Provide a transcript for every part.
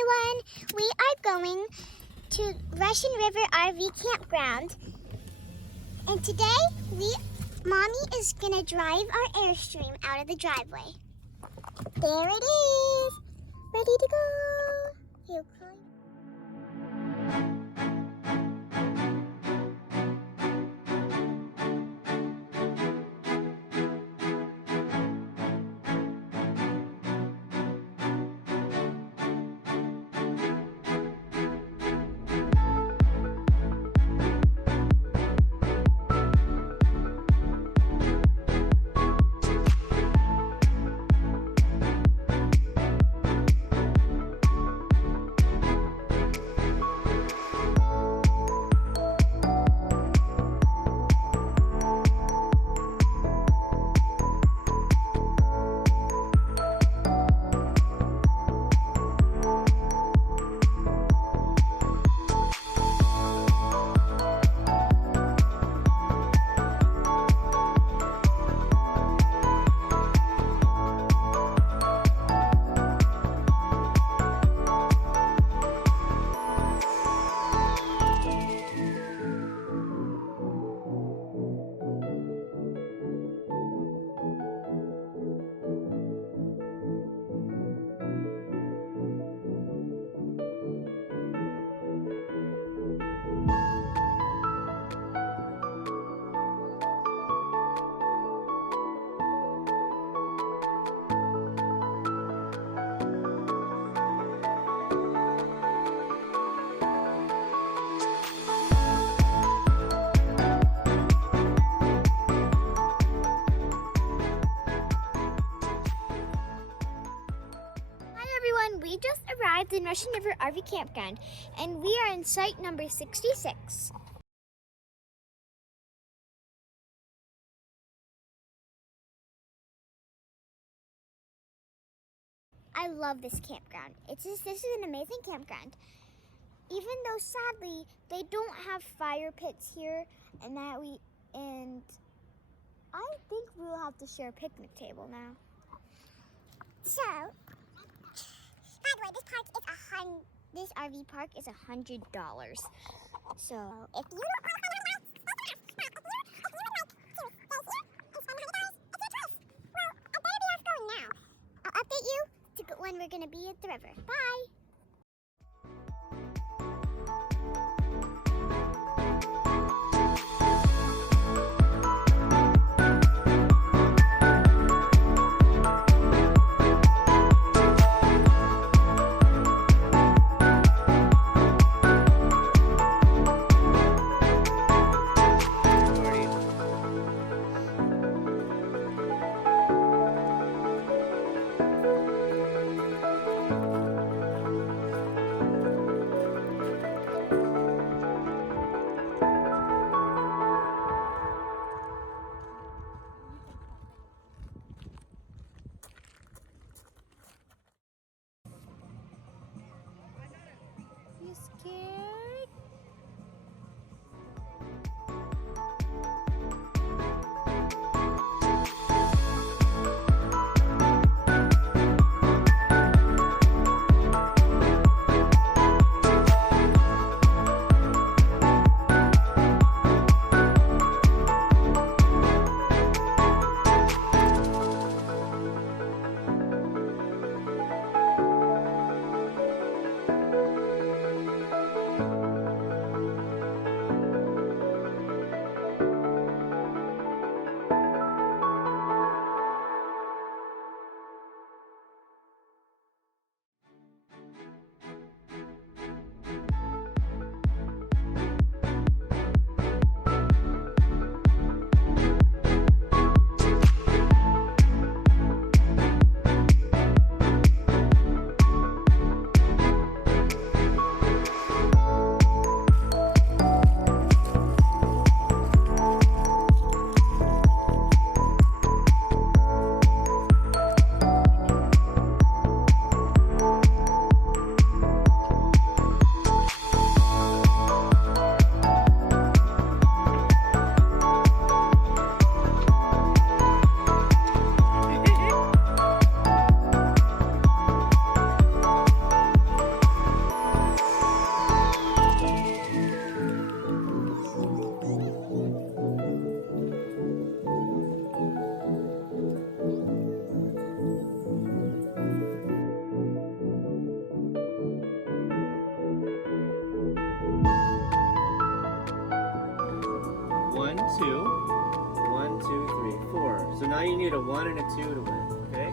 everyone, we are going to Russian River RV Campground. And today, Mommy is gonna drive our Airstream out of the driveway. There it is, ready to go. Here, Chloe. We just arrived in Russian River RV Campground, and we are in site number 66. I love this campground. This is an amazing campground. Even though sadly they don't have fire pits here, and I think we'll have to share a picnic table now. So, by the way, this RV park is $100. So if you I'll update you when we're gonna be at the river. Bye. now you need a 1 and a 2 to win, okay?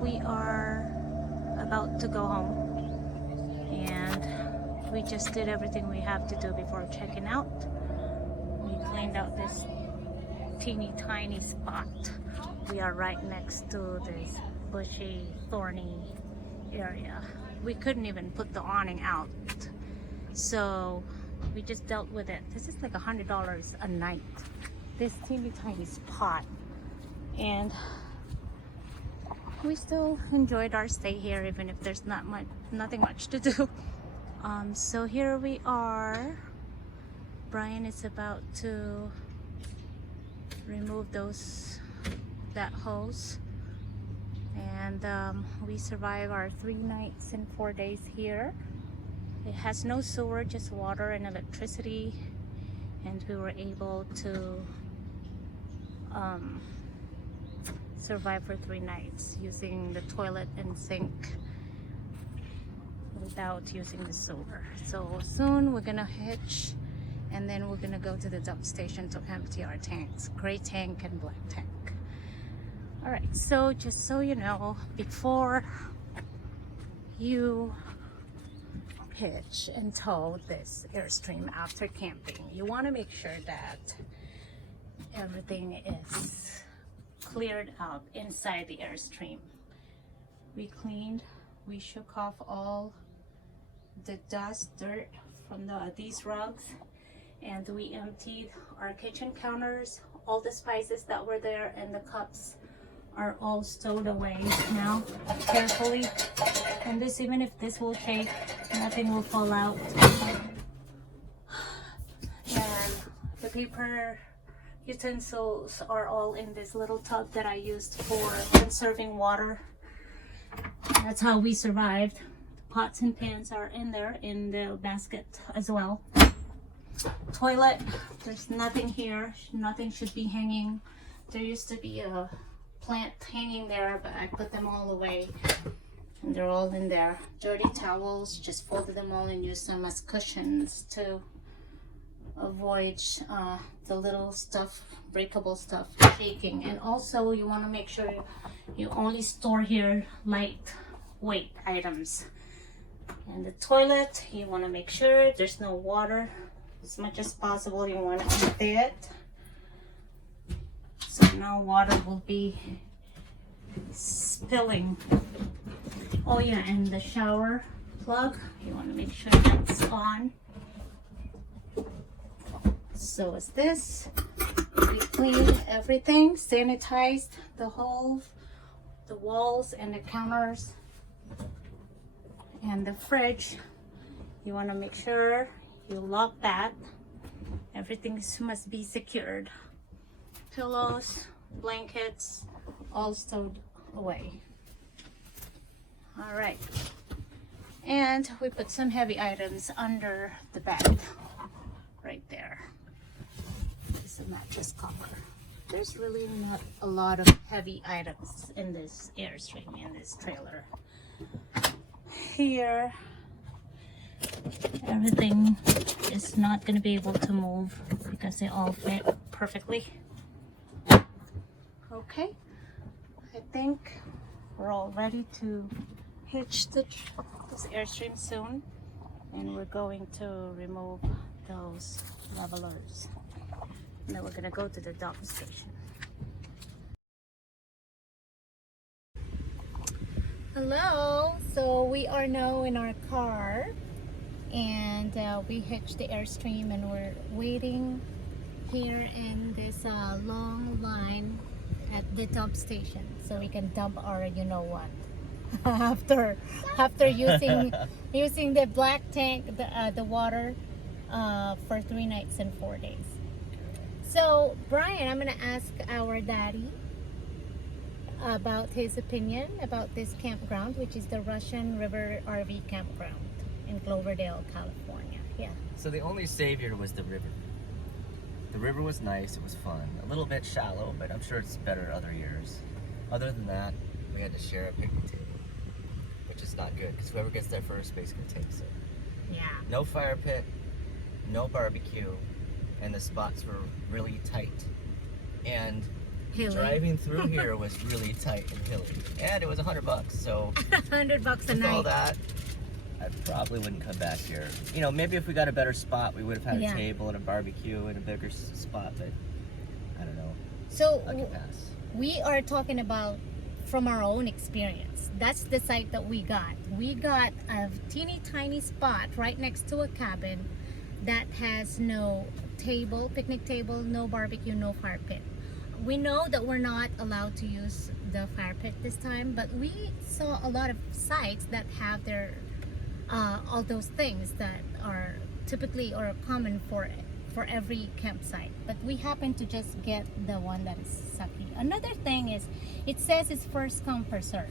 We are about to go home, and we just did everything we have to do before checking out. We cleaned out this teeny tiny spot. We are right next to this bushy, thorny area. We couldn't even put the awning out, so we just dealt with it. This is like $100 a night, this teeny tiny spot, and we still enjoyed our stay here, even if there's nothing much to do. So here we are. Brian is about to remove that hose, and we survived our 3 nights and 4 days here. It has no sewer, just water and electricity, and we were able to survive for 3 nights using the toilet and sink without using the sewer. So soon we're gonna hitch, and then we're gonna go to the dump station to empty our tanks, gray tank and black tank. All right, so just so you know, before you hitch and tow this Airstream after camping, you want to make sure that everything is cleared out inside the Airstream. We cleaned, we shook off all the dust, dirt from these rugs, and we emptied our kitchen counters. All the spices that were there and the cups are all stowed away now carefully. And this, even if this will shake, nothing will fall out. And the paper utensils are all in this little tub that I used for conserving water. That's how we survived. The pots and pans are in there in the basket as well. Toilet, there's nothing here. Nothing should be hanging. There used to be a plant hanging there, but I put them all away, and they're all in there. Dirty towels, just folded them all and used them as cushions to avoid the little stuff, breakable stuff, shaking. And also you want to make sure you only store here lightweight items. And the toilet, you want to make sure there's no water. As much as possible, you want to empty it, so no water will be spilling. Oh yeah, and the shower plug, you want to make sure that's on. So is this. We cleaned everything, sanitized the walls and the counters and the fridge. You want to make sure you lock that. Everything must be secured. Pillows, blankets, all stowed away. All right, and we put some heavy items under the bed right there. This is a mattress cover. There's really not a lot of heavy items in this Airstream, in this trailer. Here, everything is not going to be able to move because they all fit perfectly. Okay, I think we're all ready to hitch this Airstream soon, and we're going to remove those levelers, and then we're going to go to the dump station. Hello, so we are now in our car, and we hitched the Airstream, and we're waiting here in this long line at the dump station so we can dump our you-know-what after using the black tank, the water for 3 nights and 4 days. So Brian, I'm gonna ask our daddy about his opinion about this campground, which is the Russian River RV campground in Cloverdale, California. Yeah. So the only savior was the river. The river was nice, it was fun. A little bit shallow, but I'm sure it's better other years. Other than that, we had to share a picnic table, which is not good, because whoever gets there first basically takes it. Yeah. No fire pit, no barbecue, and the spots were really tight. And Hilly. driving through here was really tight and hilly. And it was $100, so $100 a with all night. that, I probably wouldn't come back here. You know, maybe if we got a better spot, we would have had Yeah. a table and a barbecue and a bigger spot, but I don't know. So I can pass. we are talking about from our own experience. That's the site that we got. We got a teeny tiny spot right next to a cabin that has no table, picnic table, no barbecue, no fire pit. We know that we're not allowed to use the fire pit this time, but we saw a lot of sites that have their all those things that are typically or common for every campsite. But we happen to just get the one that is sucky. Another thing is, it says it's first come first serve.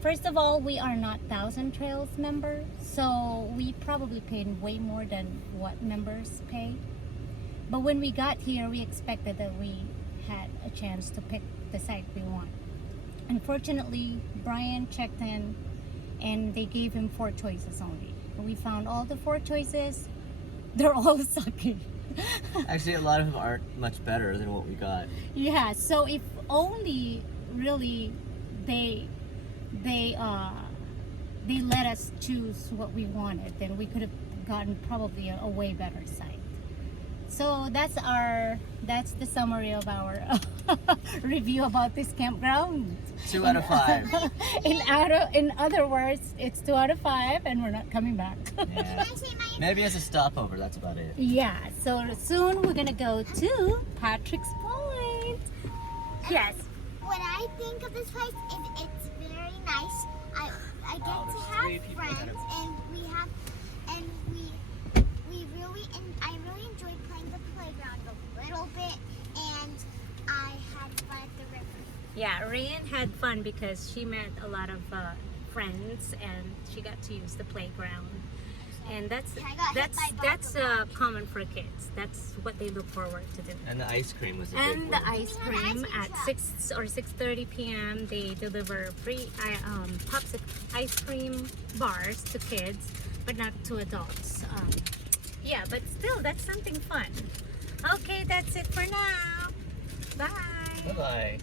First of all, we are not Thousand Trails member, so we probably paid way more than what members pay. But when we got here, we expected that we had a chance to pick the site we want. Unfortunately, Brian checked in and they gave him 4 choices only. We found all the 4 choices. They're all sucky. Actually, a lot of them aren't much better than what we got. Yeah, so if only really they let us choose what we wanted, then we could have gotten probably a way better site. So that's the summary of our review about this campground. 2 out of 5. In other words, it's 2 out of 5 and we're not coming back. Yeah. Maybe as a stopover, that's about it. Yeah, so soon we're gonna go to Patrick's Point. Yes. What I think of this place is it's very nice. I get Wow, to there's have 3 people ahead of friends, us. and we really I really enjoyed playing the playground a little bit, and I had fun at the river. Yeah, Rayan had fun because she met a lot of friends and she got to use the playground. And that's I got hit by that's common for kids. That's what they look forward to do. And the ice cream was a big And one. the ice We had cream ice cream at truck. 6 or 6:30 p.m. They deliver free ice cream bars to kids, but not to adults. Yeah, but still, that's something fun. Okay, that's it for now. Bye. Bye-bye.